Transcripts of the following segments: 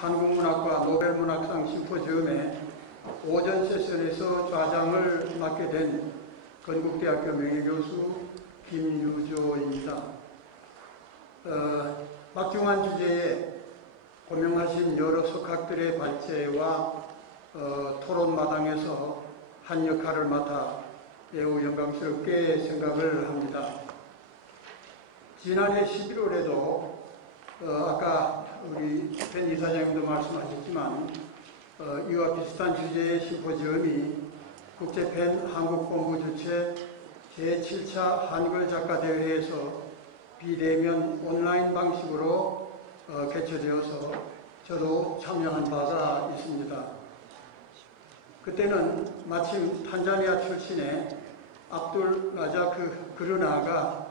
한국문학과 노벨문학상 심포지엄의 오전 세션에서 좌장을 맡게 된 건국대학교 명예교수 김유조입니다. 막중한 주제에 고명하신 여러 석학들의 발제와 토론마당에서 한 역할을 맡아 매우 영광스럽게 생각을 합니다. 지난해 11월에도 아까 우리 펜 이사장님도 말씀하셨지만 이와 비슷한 주제의 심포지엄이 국제펜 한국본부 주최 제7차 한글 작가대회에서 비대면 온라인 방식으로 개최되어서 저도 참여한 바가 있습니다. 그때는 마침 탄자니아 출신의 압둘 라자크 그르나가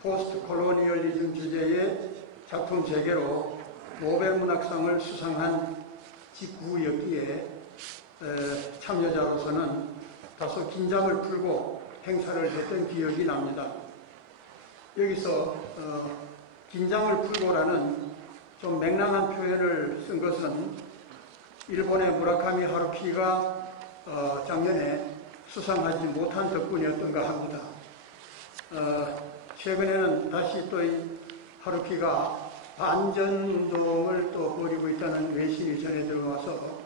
포스트 콜로니얼리즘 주제의 작품 재개로 노벨문학상을 수상한 직후였기에 참여자로서는 다소 긴장을 풀고 행사를 했던 기억이 납니다. 여기서 긴장을 풀고라는 좀 맹랑한 표현을 쓴 것은 일본의 무라카미 하루키가 작년에 수상하지 못한 덕분이었던가 합니다. 최근에는 다시 또 이 하루키가 반전운동을 또 벌이고 있다는 외신이 전해 들어와서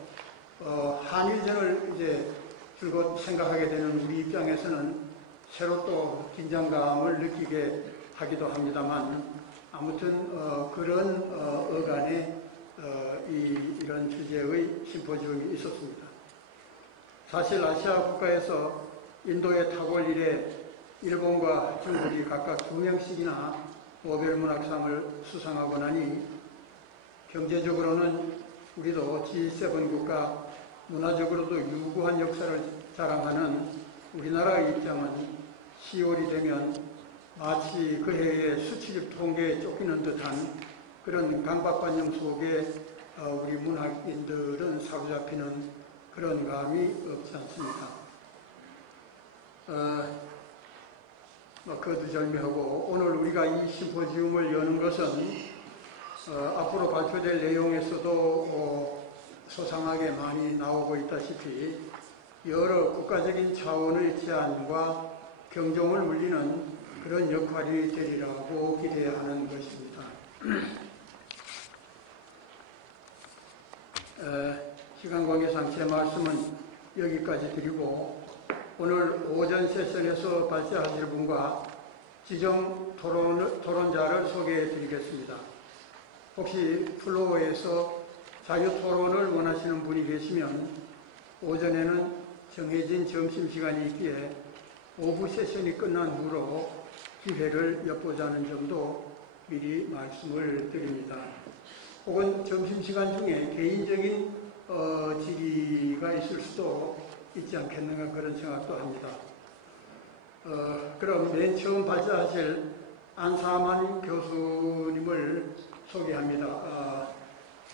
한일전을 이제 줄곧 생각하게 되는 우리 입장에서는 새로 또 긴장감을 느끼게 하기도 합니다만 아무튼 그런 어간에 이런 주제의 심포지엄이 있었습니다. 사실 아시아 국가에서 인도의 탁월 이래 일본과 중국이 각각 2명씩이나 노벨문학상을 수상하고 나니 경제적으로는 우리도 G7 국가, 문화적으로도 유구한 역사를 자랑하는 우리나라의 입장은 10월이 되면 마치 그 해의 수치집 통계에 쫓기는 듯한 그런 강박관념 속에 우리 문학인들은 사로잡히는 그런 감이 없지 않습니까? 거두절미하고 오늘 우리가 이 심포지움을 여는 것은 앞으로 발표될 내용에서도 소상하게 많이 나오고 있다시피 여러 국가적인 차원의 제안과 경종을 울리는 그런 역할이 되리라고 기대하는 것입니다. 시간 관계상 제 말씀은 여기까지 드리고 오늘 오전 세션에서 발제하실 분과 지정 토론자를 소개해 드리겠습니다. 혹시 플로어에서 자유토론을 원하시는 분이 계시면 오전에는 정해진 점심시간이 있기에 오후 세션이 끝난 후로 기회를 엿보자는 점도 미리 말씀을 드립니다. 혹은 점심시간 중에 개인적인 질의가 있을 수도 있지 않겠는가 그런 생각도 합니다. 그럼 맨 처음 발제하실 안사만 교수님을 소개합니다.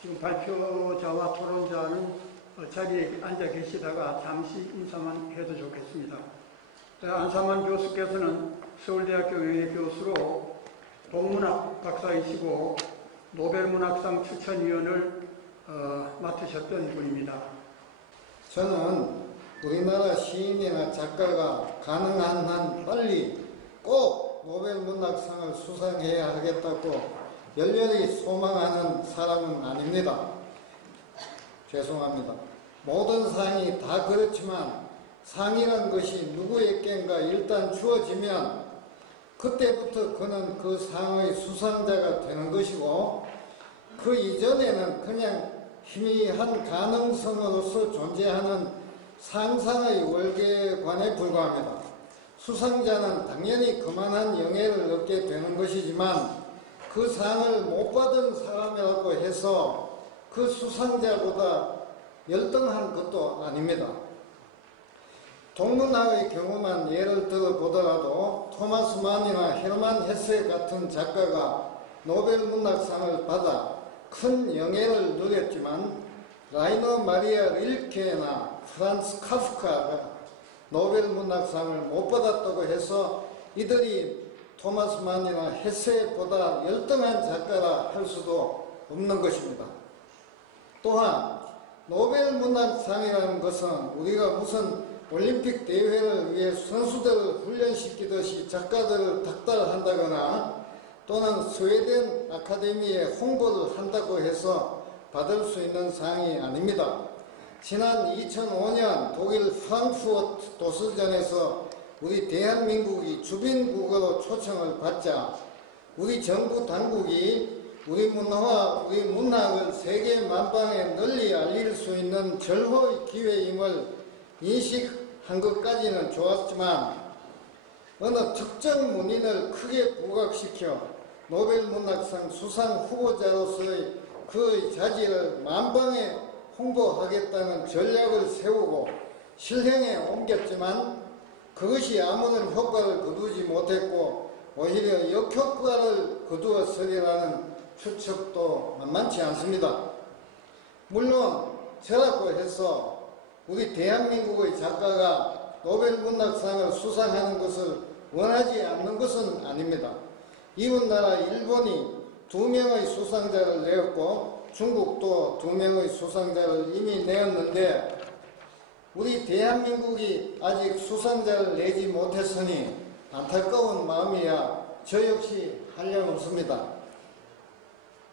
지금 발표자와 토론자는 자리에 앉아 계시다가 잠시 인사만 해도 좋겠습니다. 안사만 교수께서는 서울대학교 명예교수로 동문학 박사이시고 노벨문학상 추천위원을 맡으셨던 분입니다. 저는 우리나라 시인이나 작가가 가능한 한 빨리 꼭 노벨문학상을 수상해야 하겠다고 열렬히 소망하는 사람은 아닙니다. 죄송합니다. 모든 상이 다 그렇지만 상이란 것이 누구에겐가 일단 주어지면 그때부터 그는 그 상의 수상자가 되는 것이고 그 이전에는 그냥 희미한 가능성으로서 존재하는 상상의 월계관에 불과합니다. 수상자는 당연히 그만한 영예를 얻게 되는 것이지만 그 상을 못 받은 사람이라고 해서 그 수상자보다 열등한 것도 아닙니다. 동문학의 경우만 예를 들어 보더라도 토마스 만이나 헤르만 헤세 같은 작가가 노벨문학상을 받아 큰 영예를 누렸지만 라이너 마리아 릴케나 프란츠 카프카가 노벨문학상을 못 받았다고 해서 이들이 토마스 만이나 헤세보다 열등한 작가라 할 수도 없는 것입니다. 또한 노벨 문학상이라는 것은 우리가 무슨 올림픽 대회를 위해 선수들을 훈련시키듯이 작가들을 닥달한다거나 또는 스웨덴 아카데미에 홍보를 한다고 해서 받을 수 있는 상이 아닙니다. 지난 2005년 독일 프랑크푸르트 도서전에서 우리 대한민국이 주빈국으로 초청을 받자 우리 정부 당국이 우리 문화와 우리 문학을 세계 만방에 널리 알릴 수 있는 절호의 기회임을 인식한 것까지는 좋았지만 어느 특정 문인을 크게 부각시켜 노벨 문학상 수상 후보자로서의 그의 자질을 만방에 홍보하겠다는 전략을 세우고 실행에 옮겼지만 그것이 아무런 효과를 거두지 못했고 오히려 역효과를 거두었으리라는 추측도 만만치 않습니다. 물론 저라고 해서 우리 대한민국의 작가가 노벨 문학상을 수상하는 것을 원하지 않는 것은 아닙니다. 이웃나라 일본이 2명의 수상자를 내었고 중국도 2명의 수상자를 이미 내었는데 우리 대한민국이 아직 수상자를 내지 못했으니 안타까운 마음이야 저 역시 한량없습니다.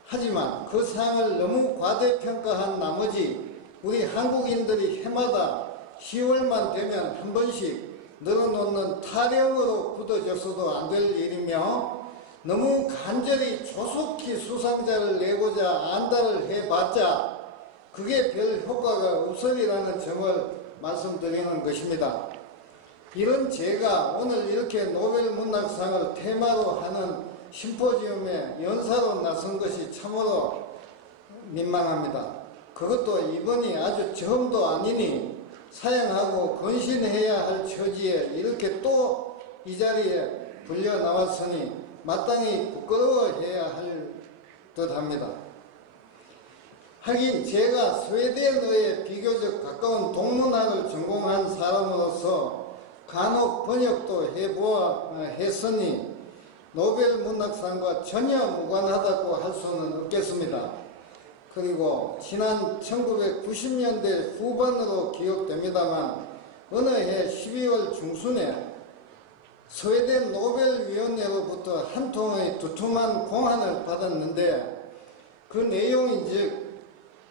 하지만 그 상을 너무 과대평가한 나머지 우리 한국인들이 해마다 10월만 되면 한 번씩 늘어놓는 타령으로 굳어져서도 안 될 일이며 너무 간절히 조속히 수상자를 내고자 안달을 해봤자 그게 별 효과가 없으리라는 점을 말씀드리는 것입니다. 이런 제가 오늘 이렇게 노벨 문학상을 테마로 하는 심포지움에 연사로 나선 것이 참으로 민망합니다. 그것도 이번이 아주 처음도 아니니 사양하고 건신해야 할 처지에 이렇게 또 이 자리에 불려 나왔으니 마땅히 부끄러워해야 할 듯합니다. 하긴 제가 스웨덴어에 비교적 가까운 동문학을 전공한 사람으로서 간혹 번역도 했으니 노벨 문학상과 전혀 무관하다고 할 수는 없겠습니다. 그리고 지난 1990년대 후반으로 기억됩니다만 어느 해 12월 중순에 스웨덴 노벨위원회로부터 한 통의 두툼한 공안을 받았는데 그 내용인즉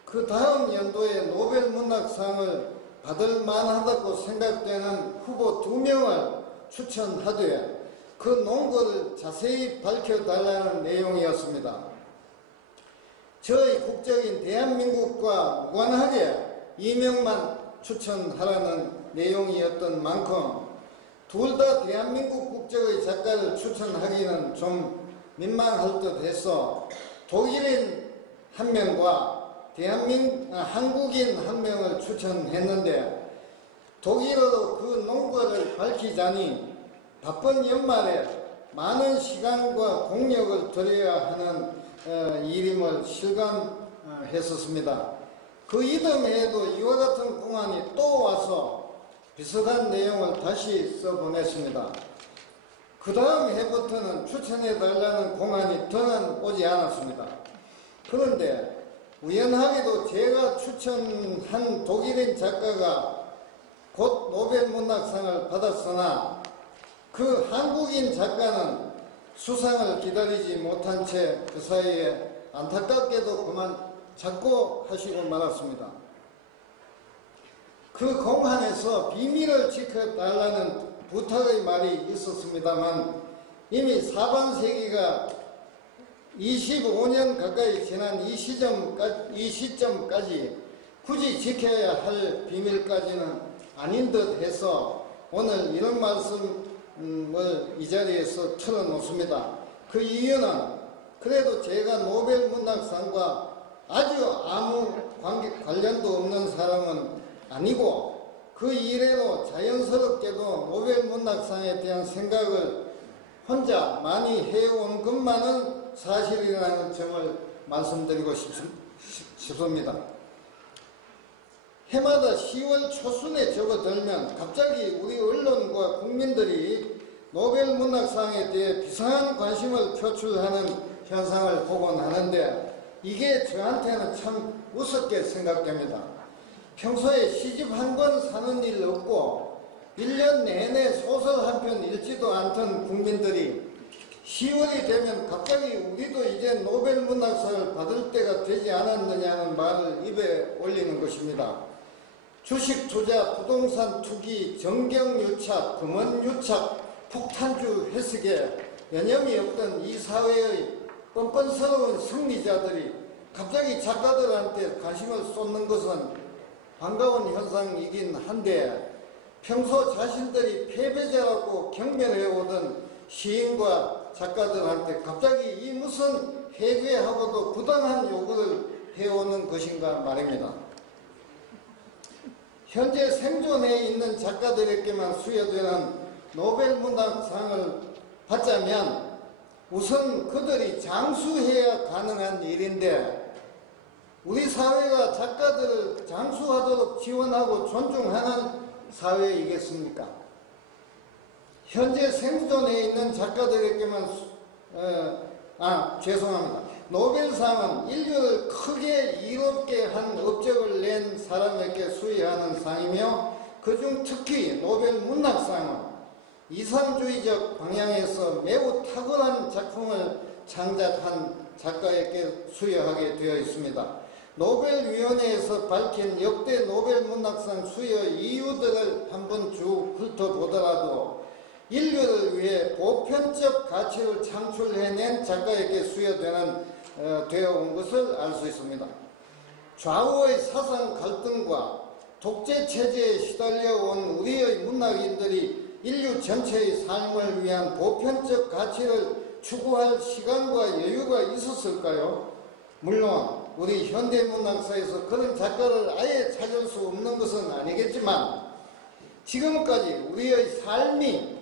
그 다음 연도에 노벨 문학상을 받을 만하다고 생각되는 후보 2명을 추천하되 그 논거를 자세히 밝혀달라는 내용이었습니다. 저의 국적인 대한민국과 무관하게 2명만 추천하라는 내용이었던 만큼 둘 다 대한민국 국적의 작가를 추천하기는 좀 민망할 듯 해서 독일인 한 명과 한국인 한 명을 추천했는데 독일어로 그 논거를 밝히자니 바쁜 연말에 많은 시간과 공력을 들여야 하는 일임을 실감했었습니다. 그 이듬해에도 이와 같은 공안이 또 와서 비슷한 내용을 다시 써보냈습니다. 그 다음 해부터는 추천해달라는 공안이 더는 오지 않았습니다. 그런데 우연하게도 제가 추천한 독일인 작가가 곧 노벨 문학상을 받았으나 그 한국인 작가는 수상을 기다리지 못한 채 그 사이에 안타깝게도 그만 작고하시고 말았습니다. 그 공안에서 비밀을 지켜달라는 부탁의 말이 있었습니다만 이미 사반세기가 25년 가까이 지난 이 시점까지 굳이 지켜야 할 비밀까지는 아닌 듯 해서 오늘 이런 말씀을 이 자리에서 털어놓습니다. 그 이유는 그래도 제가 노벨 문학상과 아주 아무 관련도 없는 사람은 아니고 그 이래로 자연스럽게도 노벨 문학상에 대한 생각을 혼자 많이 해온 것만은 사실이라는 점을 말씀드리고 싶습니다. 해마다 10월 초순에 접어들면 갑자기 우리 언론과 국민들이 노벨 문학상에 대해 비상한 관심을 표출하는 현상을 보곤 하는데 이게 저한테는 참 우습게 생각됩니다. 평소에 시집 한 권 사는 일 없고 1년 내내 소설 한 편 읽지도 않던 국민들이 10월이 되면 갑자기 우리도 이제 노벨 문학상을 받을 때가 되지 않았느냐는 말을 입에 올리는 것입니다. 주식 투자, 부동산 투기, 정경유착, 금원유착, 폭탄주 해석에 여념이 없던 이 사회의 뻔뻔스러운 승리자들이 갑자기 작가들한테 관심을 쏟는 것은 반가운 현상이긴 한데, 평소 자신들이 패배자라고 경멸해오던 시인과 작가들한테 갑자기 이 무슨 회개하고도 부당한 요구를 해오는 것인가 말입니다. 현재 생존해 있는 작가들에게만 수여되는 노벨 문학상을 받자면 우선 그들이 장수해야 가능한 일인데, 우리 사회가 작가들을 장수하도록 지원하고 존중하는 사회이겠습니까? 현재 생존해 있는 작가들에게만 죄송합니다. 노벨상은 인류를 크게 이롭게 한 업적을 낸 사람에게 수여하는 상이며, 그중 특히 노벨 문학상은 이상주의적 방향에서 매우 탁월한 작품을 창작한 작가에게 수여하게 되어 있습니다. 노벨위원회에서 밝힌 역대 노벨 문학상 수여 이유들을 한번 쭉 훑어보더라도 인류를 위해 보편적 가치를 창출해낸 작가에게 되어 온 것을 알 수 있습니다. 좌우의 사상 갈등과 독재 체제에 시달려 온 우리의 문학인들이 인류 전체의 삶을 위한 보편적 가치를 추구할 시간과 여유가 있었을까요? 물론 우리 현대문학사에서 그런 작가를 아예 찾을 수 없는 것은 아니겠지만, 지금까지 우리의 삶이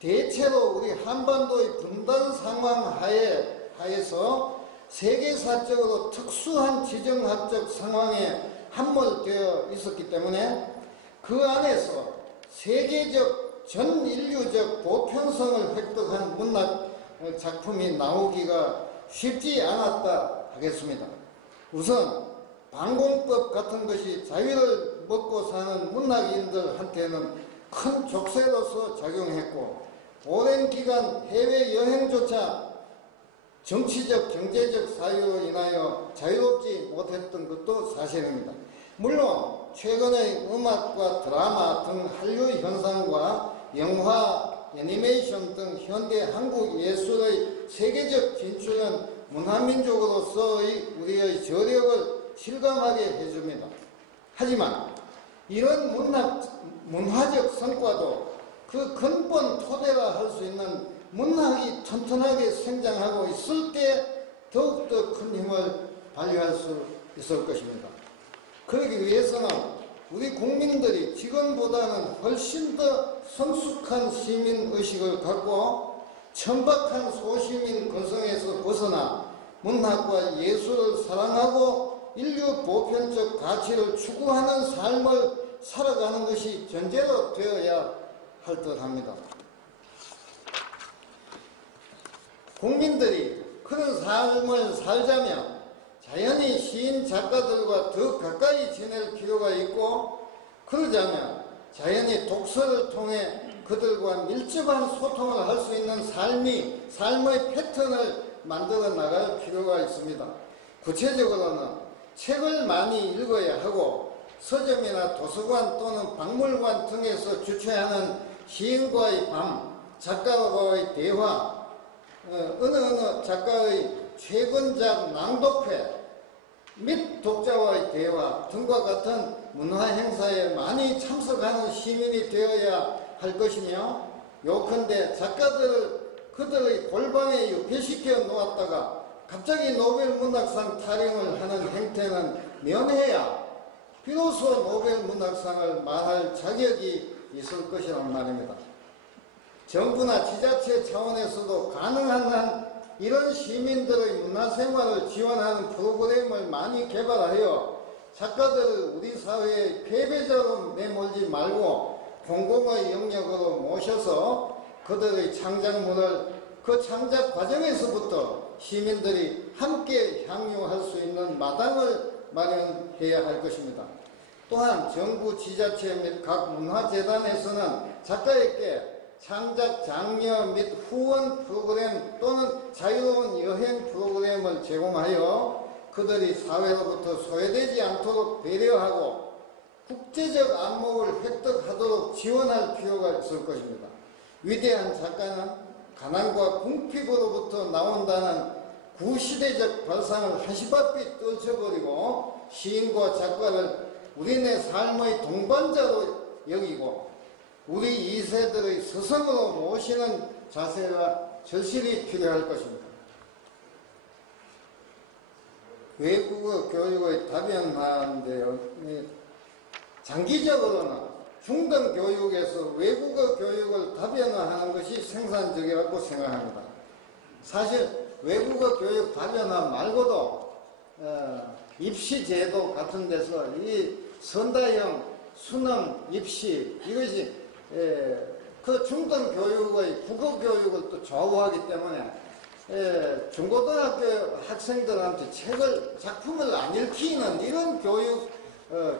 대체로 우리 한반도의 분단 상황 하에서 세계사적으로 특수한 지정학적 상황에 함몰되어 있었기 때문에 그 안에서 세계적 전인류적 보편성을 획득한 문학 작품이 나오기가 쉽지 않았다 하겠습니다. 우선 방공법 같은 것이 자유를 먹고 사는 문학인들한테는 큰 족쇄로서 작용했고, 오랜 기간 해외여행조차 정치적, 경제적 사유로 인하여 자유롭지 못했던 것도 사실입니다. 물론 최근의 음악과 드라마 등 한류 현상과 영화, 애니메이션 등 현대 한국 예술의 세계적 진출은 문화민족으로서의 우리의 저력을 실감하게 해줍니다. 하지만 이런 문화적 성과도 그 근본 토대라 할 수 있는 문학이 튼튼하게 성장하고 있을 때 더욱더 큰 힘을 발휘할 수 있을 것입니다. 그러기 위해서는 우리 국민들이 지금보다는 훨씬 더 성숙한 시민의식을 갖고 천박한 소시민 근성에서 벗어나 문학과 예술을 사랑하고 인류 보편적 가치를 추구하는 삶을 살아가는 것이 전제로 되어야 할 듯합니다. 국민들이 그런 삶을 살자면 자연히 시인 작가들과 더 가까이 지낼 필요가 있고, 그러자면 자연히 독서를 통해 그들과 밀접한 소통을 할 수 있는 삶의 패턴을 만들어 나갈 필요가 있습니다. 구체적으로는 책을 많이 읽어야 하고, 서점이나 도서관 또는 박물관 등에서 주최하는 시인과의 밤, 작가와의 대화, 어느 작가의 최근작 낭독회 및 독자와의 대화 등과 같은 문화행사에 많이 참석하는 시민이 되어야 할 것이며, 요컨대 그들의 골방에 유폐시켜 놓았다가 갑자기 노벨 문학상 타령을 하는 행태는 면해야 비로소 노벨 문학상을 말할 자격이 있을 것이란 말입니다. 정부나 지자체 차원에서도 가능한 한 이런 시민들의 문화생활을 지원하는 프로그램을 많이 개발하여 작가들을 우리 사회의 패배자로 내몰지 말고 공공의 영역으로 모셔서 그들의 창작물을 그 창작 과정에서부터 시민들이 함께 향유할 수 있는 마당을 마련해야 할 것입니다. 또한 정부, 지자체 및 각 문화재단에서는 작가에게 창작, 장려 및 후원 프로그램 또는 자유로운 여행 프로그램을 제공하여 그들이 사회로부터 소외되지 않도록 배려하고 국제적 안목을 획득하도록 지원할 필요가 있을 것입니다. 위대한 작가는 가난과 궁핍으로부터 나온다는 구시대적 발상을 한시바삐 떨쳐버리고 시인과 작가를 우리네 삶의 동반자로 여기고 우리 2세들의 스승으로 모시는 자세가 절실히 필요할 것입니다. 외국어 교육의 다변화인데요. 장기적으로는 중등교육에서 외국어 교육을 다변화하는 것이 생산적이라고 생각합니다. 사실 외국어 교육 다변화 말고도 입시제도 같은 데서 이 선다형 수능 입시 이것이 그 중등교육의 국어교육을 또 좌우하기 때문에 중고등학교 학생들한테 작품을 안 읽히는 이런 교육,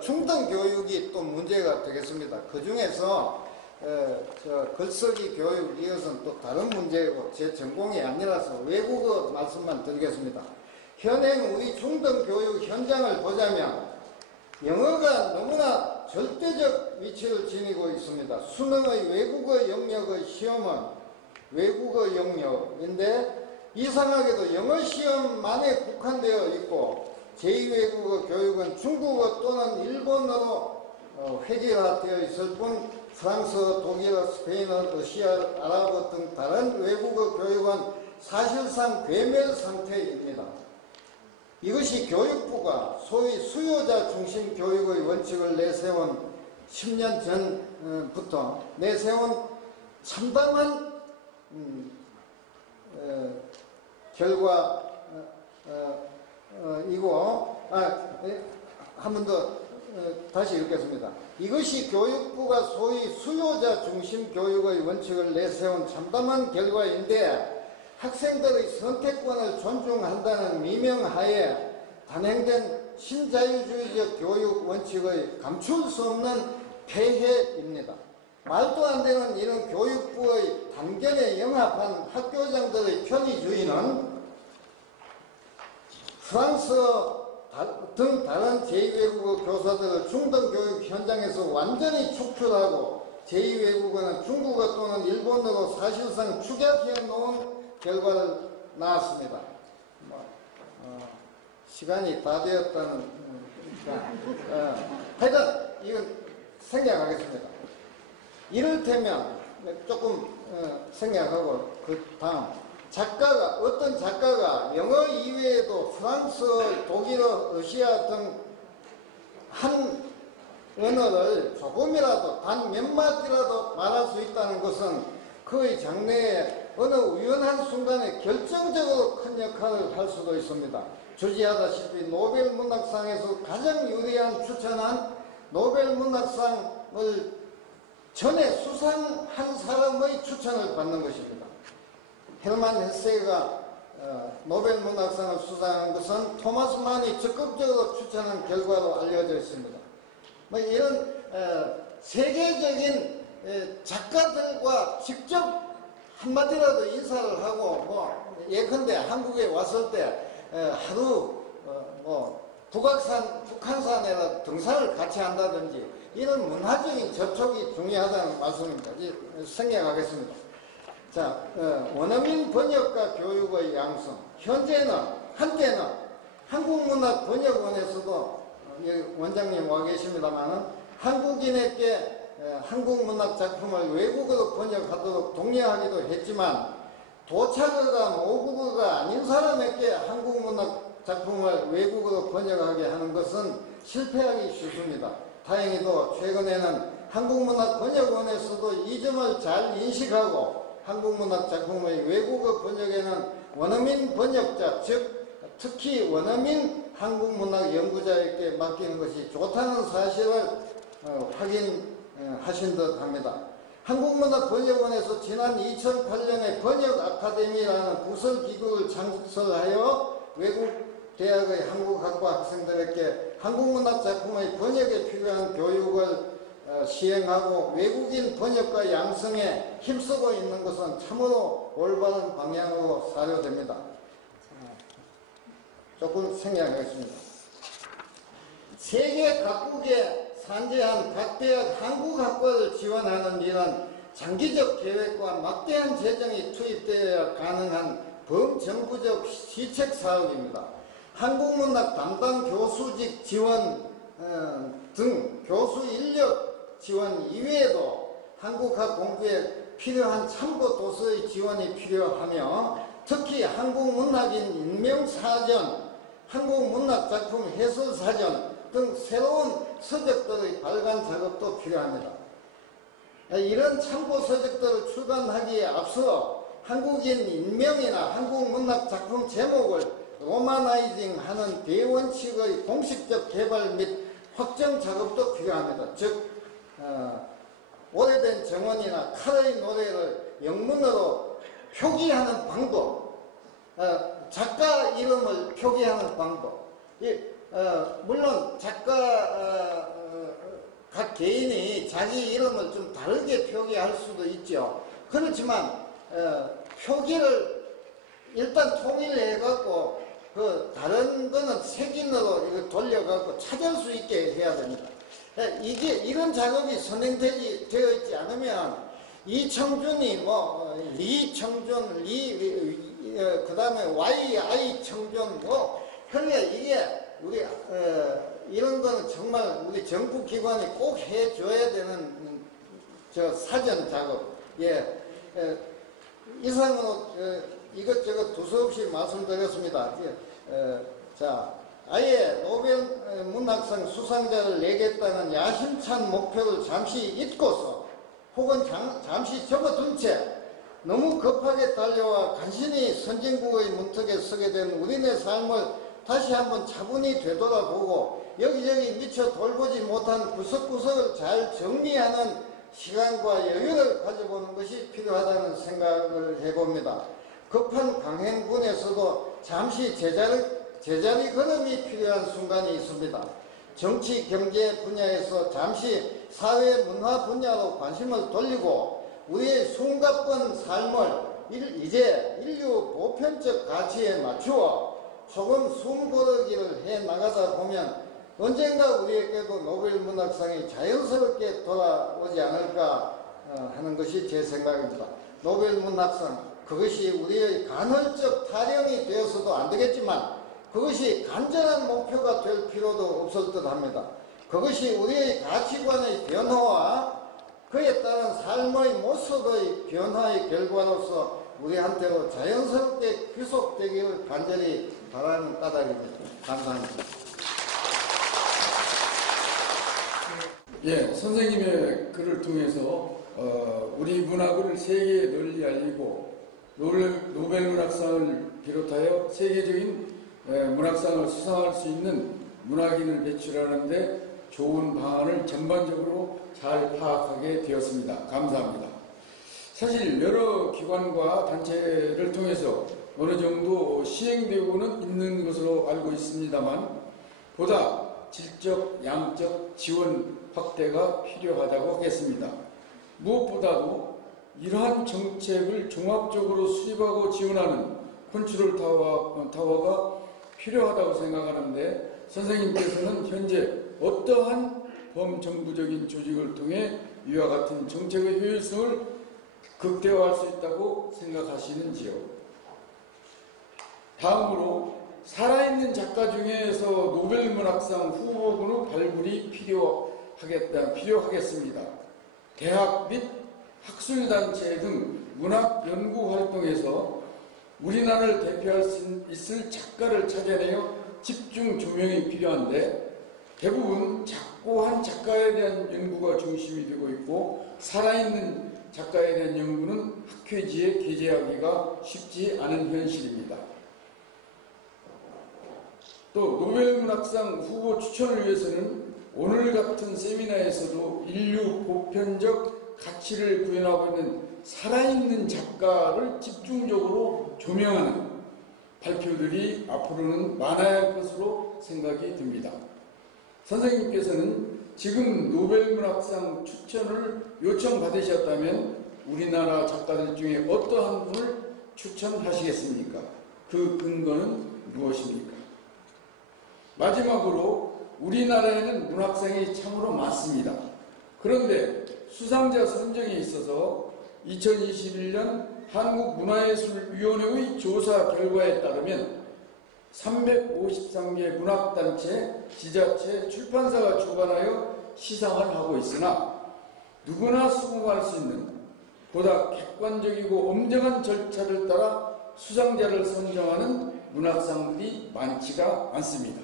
중등교육이 또 문제가 되겠습니다. 그 중에서 글쓰기 교육 이것은 또 다른 문제고 제 전공이 아니라서 외국어 말씀만 드리겠습니다. 현행 우리 중등교육 현장을 보자면 영어가 너무나 절대적 위치를 지니고 있습니다. 수능의 외국어 영역의 시험은 외국어 영역인데 이상하게도 영어 시험만에 국한되어 있고 제2외국어 교육은 중국어 또는 일본어로 획일화되어 있을 뿐 프랑스어, 독일어, 스페인어, 러시아, 아랍어 등 다른 외국어 교육은 사실상 괴멸 상태입니다. 이것이 교육부가 소위 수요자 중심 교육의 원칙을 내세운 10년 전부터 내세운 참담한 결과이고 한 번 더 다시 읽겠습니다. 이것이 교육부가 소위 수요자 중심 교육의 원칙을 내세운 참담한 결과인데 학생들의 선택권을 존중한다는 미명하에 단행된 신자유주의적 교육 원칙의 감출 수 없는 폐해입니다. 말도 안 되는 이런 교육부의 단견에 영합한 학교장들의 편의주의는 프랑스어 등 다른 제2외국어 교사들을 중등교육 현장에서 완전히 축출하고 제2외국어는 중국어 또는 일본어로 사실상 축약해 놓은 결과를 낳았습니다. 시간이 다 되었다는 하여간 이건 생략하겠습니다. 이를테면 조금 생략하고 그 다음 어떤 작가가 영어 이외에도 프랑스어, 독일어, 러시아 등 한 언어를 조금이라도 단 몇 마디라도 말할 수 있다는 것은 그의 장래에 어느 우연한 순간에 결정적으로 큰 역할을 할 수도 있습니다. 주지하다시피 노벨 문학상에서 가장 유리한 추천한 노벨 문학상을 전에 수상한 사람의 추천을 받는 것입니다. 헤르만 헤세가 노벨 문학상을 수상한 것은 토마스 만이 적극적으로 추천한 결과로 알려져 있습니다. 이런 세계적인 작가들과 직접 한마디라도 인사를 하고 예컨대 한국에 왔을 때 하루 북한산에 등산을 같이 한다든지 이런 문화적인 접촉이 중요하다는 말씀입니다. 생략하겠습니다. 자, 원어민 번역가 교육의 양성. 한때는 한국문학번역원에서도 원장님 와 계십니다만은 한국인에게 한국문학 작품을 외국어로 번역하도록 독려하기도 했지만 도착어가 모국어가 아닌 사람에게 한국문학 작품을 외국어로 번역하게 하는 것은 실패하기 쉽습니다. 다행히도 최근에는 한국문학번역원에서도 이 점을 잘 인식하고 한국문학 작품의 외국어 번역에는 원어민 번역자, 즉 특히 원어민 한국문학 연구자에게 맡기는 것이 좋다는 사실을 확인하신 듯 합니다. 한국문학번역원에서 지난 2008년에 번역 아카데미라는 부설기구를 창설하여 외국 대학의 한국학과 학생들에게 한국문학 작품의 번역에 필요한 교육을 시행하고 외국인 번역가 양성에 힘쓰고 있는 것은 참으로 올바른 방향으로 사료됩니다. 조금 생략하겠습니다. 세계 각국에 산재한 각 대학 한국학과를 지원하는 일은 장기적 계획과 막대한 재정이 투입되어야 가능한 범정부적 시책 사업입니다. 한국문학 담당 교수직 지원 등 교수 인력 지원 이외에도 한국학 공부에 필요한 참고 도서의 지원이 필요하며 특히 한국문학인 인명사전, 한국문학작품 해설사전 등 새로운 서적들의 발간 작업도 필요합니다. 이런 참고 서적들을 출간하기에 앞서 한국인 인명이나 한국문학 작품 제목을 로마나이징하는 대원칙의 공식적 개발 및 확정 작업도 필요합니다. 즉 오래된 정원이나 칼의 노래를 영문으로 표기하는 방법, 작가 이름을 표기하는 방법. 물론 작가 각 개인이 자기 이름을 좀 다르게 표기할 수도 있죠. 그렇지만 표기를 일단 통일해 갖고 그 다른 거는 색인으로 이거 돌려갖고 찾을 수 있게 해야 됩니다. 이게 이런 작업이 선행되어 있지 않으면 이청준이 리청준, 그다음에 YI 청준 그러니까 이게 우리 이런 거는 정말 우리 정부 기관이 꼭 해줘야 되는 저 사전 작업. 이상으로 이것저것 두서없이 말씀드렸습니다. 자, 아예 노벨 문학상 수상자를 내겠다는 야심찬 목표를 잠시 잊고서 혹은 잠시 접어둔 채 너무 급하게 달려와 간신히 선진국의 문턱에 서게 된 우리네 삶을 다시 한번 차분히 되돌아보고 여기저기 미처 돌보지 못한 구석구석을 잘 정리하는 시간과 여유를 가져보는 것이 필요하다는 생각을 해봅니다. 급한 강행군에서도 잠시 제자리 걸음이 필요한 순간이 있습니다. 정치, 경제 분야에서 잠시 사회, 문화 분야로 관심을 돌리고 우리의 숨가쁜 삶을 이제 인류 보편적 가치에 맞추어 조금 숨 고르기를 해 나가다 보면 언젠가 우리에게도 노벨 문학상이 자연스럽게 돌아오지 않을까 하는 것이 제 생각입니다. 노벨 문학상, 그것이 우리의 간헐적 타령이 되어서도 안 되겠지만 그것이 간절한 목표가 될 필요도 없을 듯 합니다. 그것이 우리의 가치관의 변화와 그에 따른 삶의 모습의 변화의 결과로서 우리한테로 자연스럽게 귀속되기를 간절히 바라는 까닭입니다. 감사합니다. 선생님의 글을 통해서 우리 문학을 세계에 널리 알리고 노벨 문학상을 비롯하여 세계적인 문학상을 수상할 수 있는 문학인을 배출하는데 좋은 방안을 전반적으로 잘 파악하게 되었습니다. 감사합니다. 사실 여러 기관과 단체를 통해서 어느 정도 시행되고는 있는 것으로 알고 있습니다만 보다 질적, 양적 지원 확대가 필요하다고 하겠습니다. 무엇보다도 이러한 정책을 종합적으로 수립하고 지원하는 컨트롤 타워가 필요하다고 생각하는데 선생님께서는 현재 어떠한 범정부적인 조직을 통해 이와 같은 정책의 효율성을 극대화할 수 있다고 생각하시는지요? 다음으로 살아있는 작가 중에서 노벨 문학상 후보군의 발굴이 필요하겠습니다. 대학 및 학술단체 등 문학 연구 활동에서 우리나라를 대표할 수 있을 작가를 찾아내어 집중 조명이 필요한데 대부분 작고한 작가에 대한 연구가 중심이 되고 있고 살아있는 작가에 대한 연구는 학회지에 게재하기가 쉽지 않은 현실입니다. 또 노벨 문학상 후보 추천을 위해서는 오늘 같은 세미나에서도 인류 보편적 가치를 구현하고 있는 살아있는 작가를 집중적으로 조명하는 발표들이 앞으로는 많아야 할 것으로 생각이 듭니다. 선생님께서는 지금 노벨문학상 추천을 요청받으셨다면 우리나라 작가들 중에 어떠한 분을 추천하시겠습니까? 그 근거는 무엇입니까? 마지막으로 우리나라에는 문학상이 참으로 많습니다. 그런데 수상자 선정에 있어서 2021년 한국문화예술위원회의 조사 결과에 따르면 353개 문학단체, 지자체, 출판사가 주관하여 시상을 하고 있으나 누구나 수긍할 수 있는 보다 객관적이고 엄정한 절차를 따라 수상자를 선정하는 문학상들이 많지가 않습니다.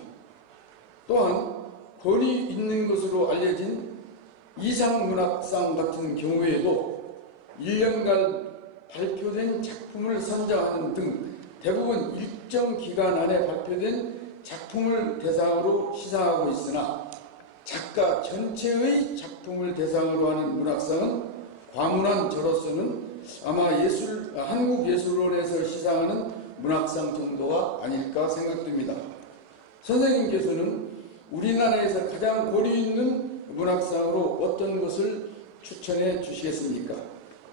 또한 권위 있는 것으로 알려진 이상문학상 같은 경우에도 1년간 발표된 작품을 선정하는 등 대부분 일정 기간 안에 발표된 작품을 대상으로 시상하고 있으나 작가 전체의 작품을 대상으로 하는 문학상은 과문한 저로서는 아마 한국예술원에서 시상하는 문학상 정도가 아닐까 생각됩니다. 선생님께서는 우리나라에서 가장 권위 있는 문학상으로 어떤 것을 추천해 주시겠습니까?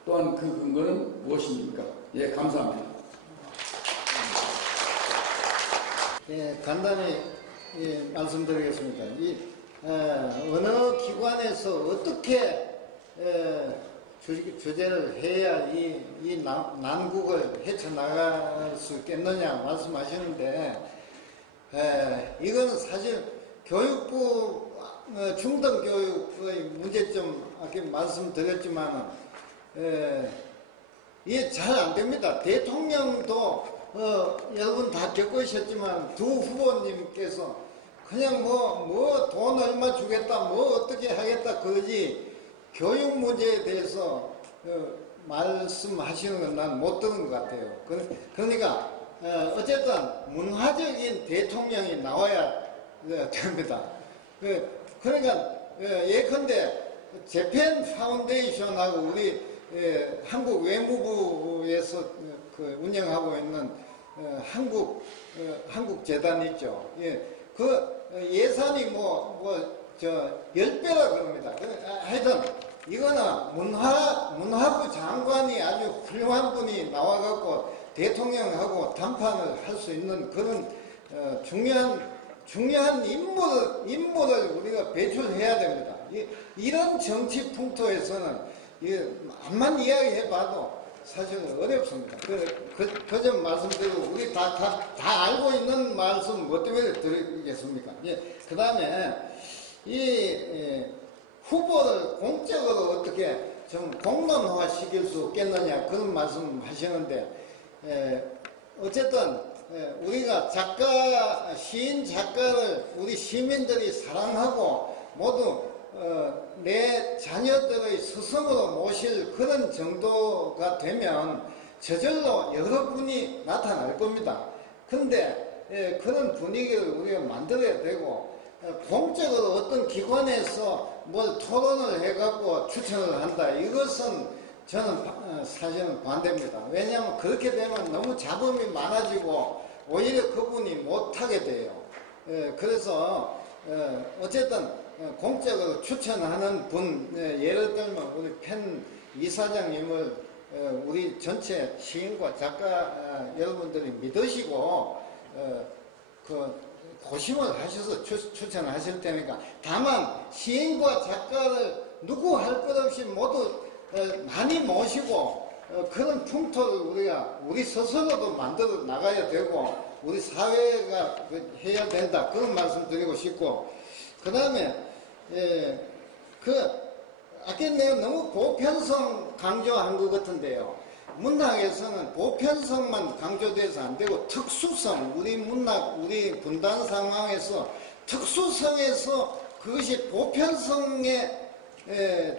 또한 그 근거는 무엇입니까? 예, 감사합니다. 예, 간단히 말씀드리겠습니다. 어느 기관에서 어떻게 주제를 해야 이 난국을 헤쳐나갈 수 있겠느냐 말씀하시는데, 이건 사실 교육부 중등교육의 문제점 아까 말씀드렸지만 이게 잘 안 됩니다. 대통령도 여러분 다 겪으셨지만 두 후보님께서 그냥 뭐 돈 얼마 주겠다, 뭐 어떻게 하겠다 그러지 교육 문제에 대해서 말씀하시는 건 난 못 들은 것 같아요. 그러니까 어쨌든 문화적인 대통령이 나와야 됩니다. 그러니까 예컨대 재팬 파운데이션하고 우리 한국 외무부에서 운영하고 있는 한국 재단 있죠. 그 예산이 10배라 그럽니다. 하여튼 이거는 문화부 장관이 아주 훌륭한 분이 나와갖고 대통령하고 담판을 할 수 있는 그런 중요한 인물을 우리가 배출해야 됩니다. 이런 정치 풍토에서는 암만 이야기해봐도 사실 어렵습니다. 그 점 말씀드리고 우리 다 알고 있는 말씀 뭐 때문에 드리겠습니까? 그 다음에 후보를 공적으로 어떻게 좀 공론화 시킬 수 없겠느냐 그런 말씀 하시는데, 어쨌든 우리가 시인 작가를 우리 시민들이 사랑하고 모두 내 자녀들의 스승으로 모실 그런 정도가 되면 저절로 여러분이 나타날 겁니다. 근데 그런 분위기를 우리가 만들어야 되고, 공적으로 어떤 기관에서 뭘 토론을 해갖고 추천을 한다, 이것은 저는 사실은 반대입니다. 왜냐하면 그렇게 되면 너무 잡음이 많아지고 오히려 그분이 못하게 돼요. 그래서 어쨌든 공적으로 추천하는 분, 예를 들면 우리 펜 이사장님을 우리 전체 시인과 작가 여러분들이 믿으시고 고심을 하셔서 추천하실 테니까, 다만 시인과 작가를 누구 할 것 없이 모두 많이 모시고 그런 풍토를 우리 스스로도 만들어 나가야 되고 우리 사회가 해야 된다, 그런 말씀 드리고 싶고, 그 다음에 아까 내가 너무 보편성 강조한 것 같은데요. 문학에서는 보편성만 강조돼서 안 되고 특수성, 우리 분단 상황에서 특수성에서 그것이 보편성에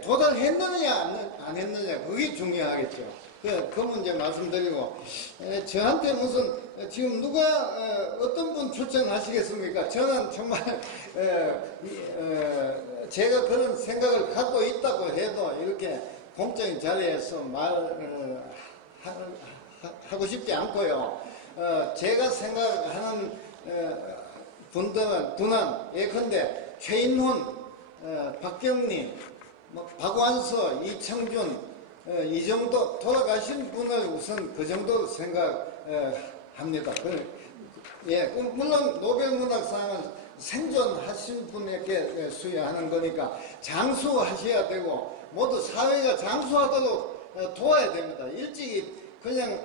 도달했느냐 안 했느냐, 그게 중요하겠죠. 그 문제 말씀드리고, 저한테 지금 누가 어떤 분 추천하시겠습니까? 저는 정말 제가 그런 생각을 갖고 있다고 해도 이렇게 공적인 자리에서 하고 싶지 않고요. 제가 생각하는 분들은 예컨대 최인훈, 박경리, 박완서, 이청준, 이 정도 돌아가신 분을 우선 그 정도 생각합니다. 물론 노벨문학상은 생존하신 분에게 수여하는 거니까 장수하셔야 되고 모두 사회가 장수하도록 도와야 됩니다. 일찍이 그냥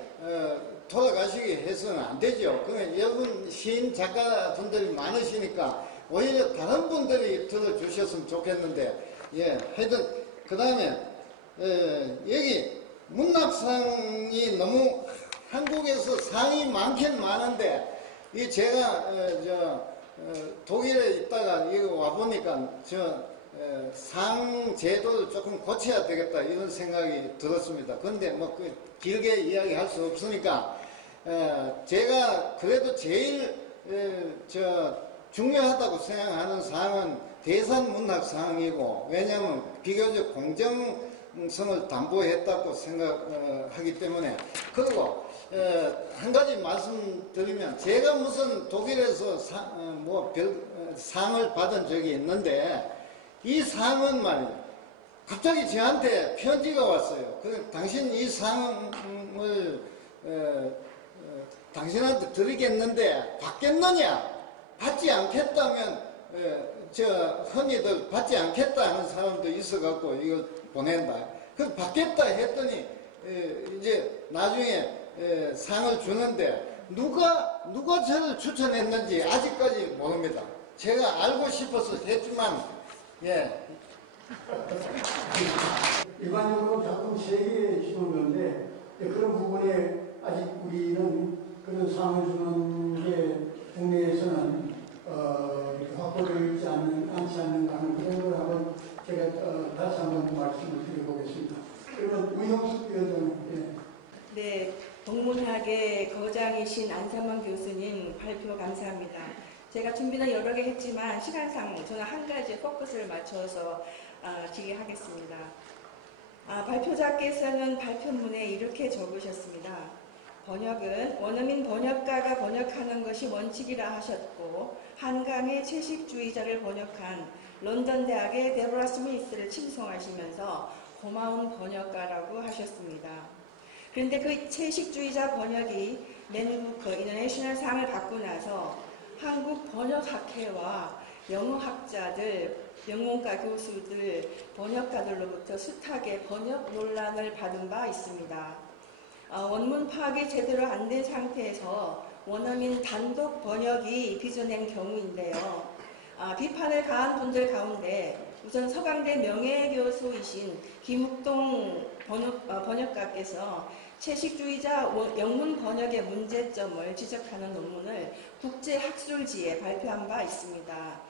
돌아가시게 해서는 안 되죠. 여러분 시인 작가분들이 많으시니까 오히려 다른 분들이 들어주셨으면 좋겠는데, 하여튼 그 다음에 여기 문학상이 너무 한국에서 상이 많긴 많은데 제가 독일에 있다가 이거 와보니까 상 제도를 조금 고쳐야 되겠다 이런 생각이 들었습니다. 그런데 길게 이야기할 수 없으니까 제가 그래도 제일 중요하다고 생각하는 상은 대산문학상이고, 왜냐하면 비교적 공정성을 담보했다고 생각하기 때문에. 그리고 한 가지 말씀드리면, 제가 무슨 독일에서 상을 받은 적이 있는데, 이 상은 말이죠, 갑자기 저한테 편지가 왔어요. 당신 이 상을 당신한테 드리겠는데 받겠느냐? 받지 않겠다면 흔히들 받지 않겠다 하는 사람도 있어갖고 이걸 보낸다. 받겠다 했더니 이제 나중에 상을 주는데 누가 저를 추천했는지 아직까지 모릅니다. 제가 알고 싶어서 했지만 일반적으로 작품 세계에 심었는데 그런 부분에 아직 우리는 그런 상을 주는 게 국내에서는 확보되어 있지 않지 않는가 하는 그런 걸 한번 제가 다시 한번 말씀을 드려보겠습니다. 그러면 우형숙 위원장님. 네, 동문학의 거장이신 안상만 교수님 발표 감사합니다. 제가 준비는 여러 개 했지만 시간상 저는 한 가지에 포커스를 맞춰서 기획하겠습니다. 발표자께서는 발표문에 이렇게 적으셨습니다. 번역은 원어민 번역가가 번역하는 것이 원칙이라 하셨고, 한강의 채식주의자를 번역한 런던 대학의 데보라 스미스를 칭송하시면서 고마운 번역가라고 하셨습니다. 그런데 그 채식주의자 번역이 맨부커 인터내셔널 상을 받고 나서 한국 번역학회와 영어학자들, 영문과 교수들, 번역가들로부터 숱하게 번역 논란을 받은 바 있습니다. 원문 파악이 제대로 안 된 상태에서 원어민 단독 번역이 빚어낸 경우인데요. 비판을 가한 분들 가운데 우선 서강대 명예교수이신 김욱동 번역가께서 채식주의자 영문 번역의 문제점을 지적하는 논문을 국제학술지에 발표한 바 있습니다.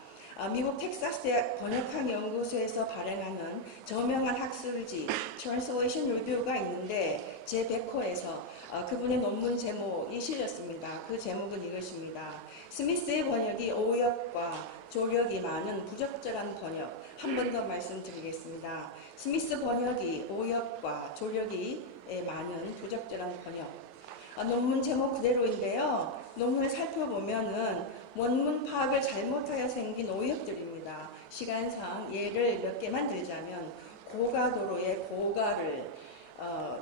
미국 텍사스 대학 번역학 연구소에서 발행하는 저명한 학술지 Translation Review가 있는데 제100호에서 그분의 논문 제목이 실렸습니다. 그 제목은 이것입니다. 스미스의 번역이 오역과 조력이 많은 부적절한 번역. 한 번 더 말씀드리겠습니다. 스미스 번역이 오역과 조력이 많은 부적절한 번역. 논문 제목 그대로인데요. 논문을 살펴보면은 원문 파악을 잘못하여 생긴 오역들입니다. 시간상 예를 몇 개만 들자면 고가도로의 고가를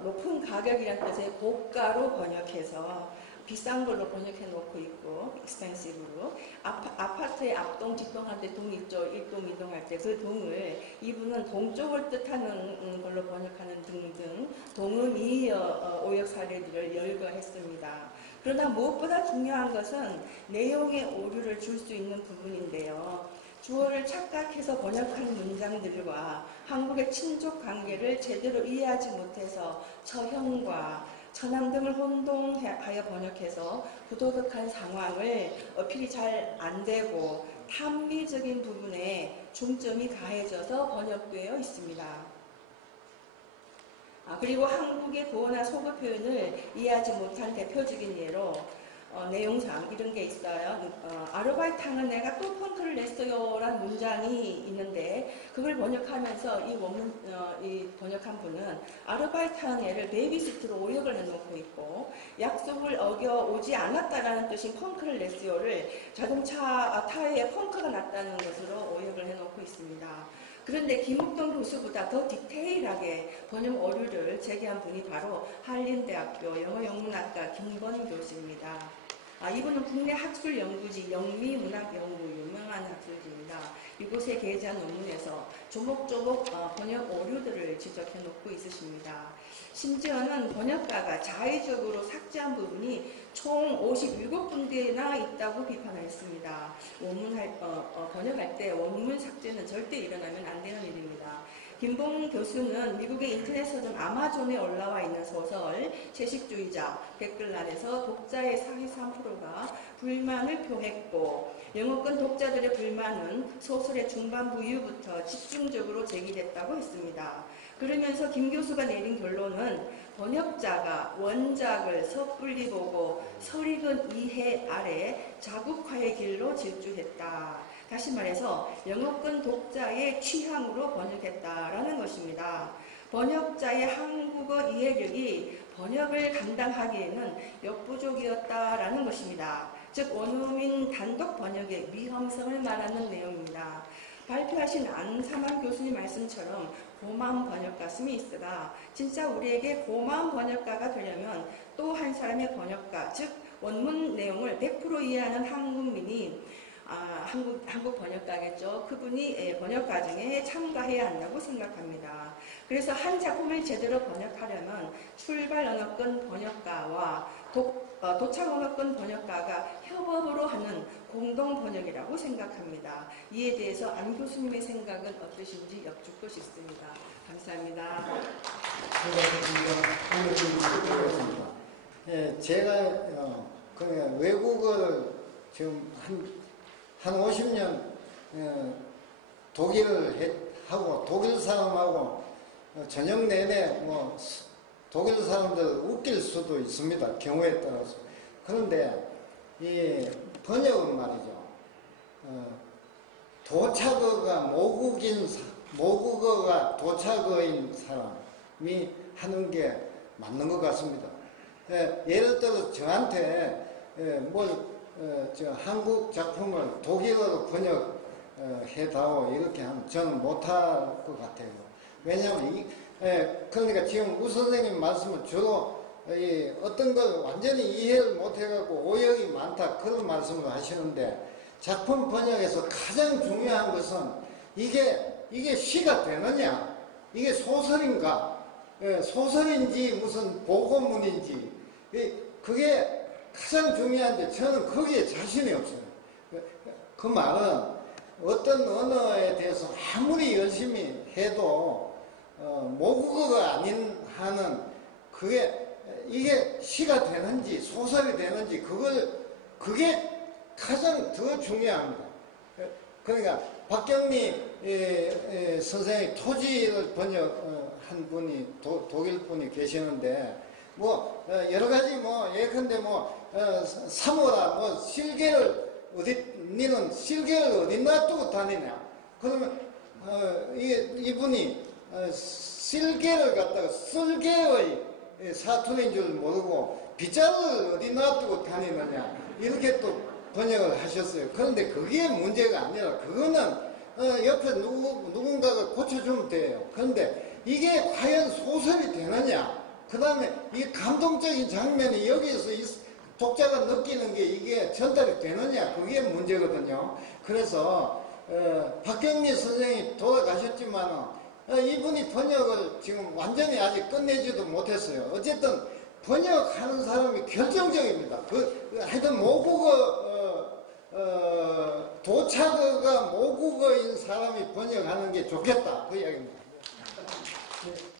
높은 가격이라는 뜻의 고가로 번역해서 비싼 걸로 번역해 놓고 있고, expensive로. 아파트의 앞동, 뒷동할 때 동 있죠. 일동, 이동할 때 그 동을 이분은 동쪽을 뜻하는 걸로 번역하는 등등 동음이 오역 사례들을 열거했습니다. 그러나 무엇보다 중요한 것은 내용의 오류를 줄 수 있는 부분인데요. 주어를 착각해서 번역한 문장들과 한국의 친족 관계를 제대로 이해하지 못해서 처형과 천황 등을 혼동하여 번역해서 부도덕한 상황을 어필이 잘 안되고 탐미적인 부분에 중점이 가해져서 번역되어 있습니다. 그리고 한국의 구어나 속어 표현을 이해하지 못한 대표적인 예로 내용상 이런 게 있어요. 아르바이트하는 애가 또 펑크를 냈어요 라는 문장이 있는데 그걸 번역하면서 이 원문 이 번역한 분은 아르바이트하는 애를 베이비시트로 오역을 해놓고 있고 약속을 어겨 오지 않았다라는 뜻인 펑크를 냈어요를 자동차 타이어에 펑크가 났다는 것으로 오역을 해놓고 있습니다. 그런데 김옥동 교수보다 더 디테일하게 번역 오류를 제기한 분이 바로 한림대학교 영어영문학과 김건 교수입니다. 이분은 국내 학술연구지 영미문학연구 유명한 학술지입니다. 이곳에 게재한 논문에서 조목조목 번역 오류들을 지적해 놓고 있으십니다. 심지어는 번역가가 자의적으로 삭제한 부분이 총 57군데나 있다고 비판을 했습니다. 번역할 때 원문 삭제는 절대 일어나면 안 되는 일입니다. 김봉 교수는 미국의 인터넷 서점 아마존에 올라와 있는 소설 채식주의자 댓글란에서 독자의 43%가 불만을 표했고 영어권 독자들의 불만은 소설의 중반부 이후부터 집중적으로 제기됐다고 했습니다. 그러면서 김 교수가 내린 결론은 번역자가 원작을 섣불리 보고 설익은 이해 아래 자국화의 길로 질주했다. 다시 말해서 영어권 독자의 취향으로 번역했다라는 것입니다. 번역자의 한국어 이해력이 번역을 감당하기에는 역부족이었다라는 것입니다. 즉 원어민 단독 번역의 위험성을 말하는 내용입니다. 발표하신 안사만 교수님 말씀처럼 고마운 번역가 스미스가 진짜 우리에게 고마운 번역가가 되려면 또 한 사람의 번역가, 즉 원문 내용을 100% 이해하는 한국민이 한국 번역가겠죠. 그분이 번역 과정에 참가해야 한다고 생각합니다. 그래서 한 작품을 제대로 번역하려면 출발 언어권 번역가와 도착 언어권 번역가가 협업으로 하는 공동 번역이라고 생각합니다. 이에 대해서 안 교수님의 생각은 어떠신지 여쭙고 싶습니다. 감사합니다. 예, 제가 외국어를 지금 한 50년 독일을 하고 독일 사람하고 저녁 내내 뭐 독일 사람들 웃길 수도 있습니다. 경우에 따라서. 그런데 이 번역은 말이죠. 모국어가 도착어인 사람이 하는 게 맞는 것 같습니다. 예를 들어 저한테 한국 작품을 독일어로 번역해다오 이렇게 하면 저는 못할 것 같아요. 왜냐하면 그러니까 지금 우 선생님 말씀은 주로 어떤 걸 완전히 이해를 못해갖고 오역이 많다 그런 말씀을 하시는데 작품 번역에서 가장 중요한 것은 이게 시가 되느냐, 이게 소설인가, 소설인지 무슨 보고문인지 그게 가장 중요한데 저는 거기에 자신이 없어요. 그 말은 어떤 언어에 대해서 아무리 열심히 해도 모국어가 아닌 한은 이게 시가 되는지 소설이 되는지 그게 가장 더 중요합니다. 그러니까 박경리 선생이 토지를 번역한 분이 독일 분이 계시는데 여러 가지 예컨대 사모라 실개를 니는 실개를 어디 놔두고 다니냐? 그러면 이분이 실개를 갖다가 쓸개의 사투리인 줄 모르고 빗자루를 어디 놔두고 다니느냐? 이렇게 또 번역을 하셨어요. 그런데 그게 문제가 아니라 그거는 옆에 누군가가 고쳐주면 돼요. 그런데 이게 과연 소설이 되느냐? 그 다음에 이 감동적인 장면이 여기에서 독자가 느끼는 게 이게 전달이 되느냐? 그게 문제거든요. 그래서 박경리 선생이 돌아가셨지만 이분이 번역을 지금 완전히 아직 끝내지도 못했어요. 어쨌든 번역하는 사람이 결정적입니다. 하여튼 도착어가 모국어인 사람이 번역하는 게 좋겠다. 그 이야기입니다.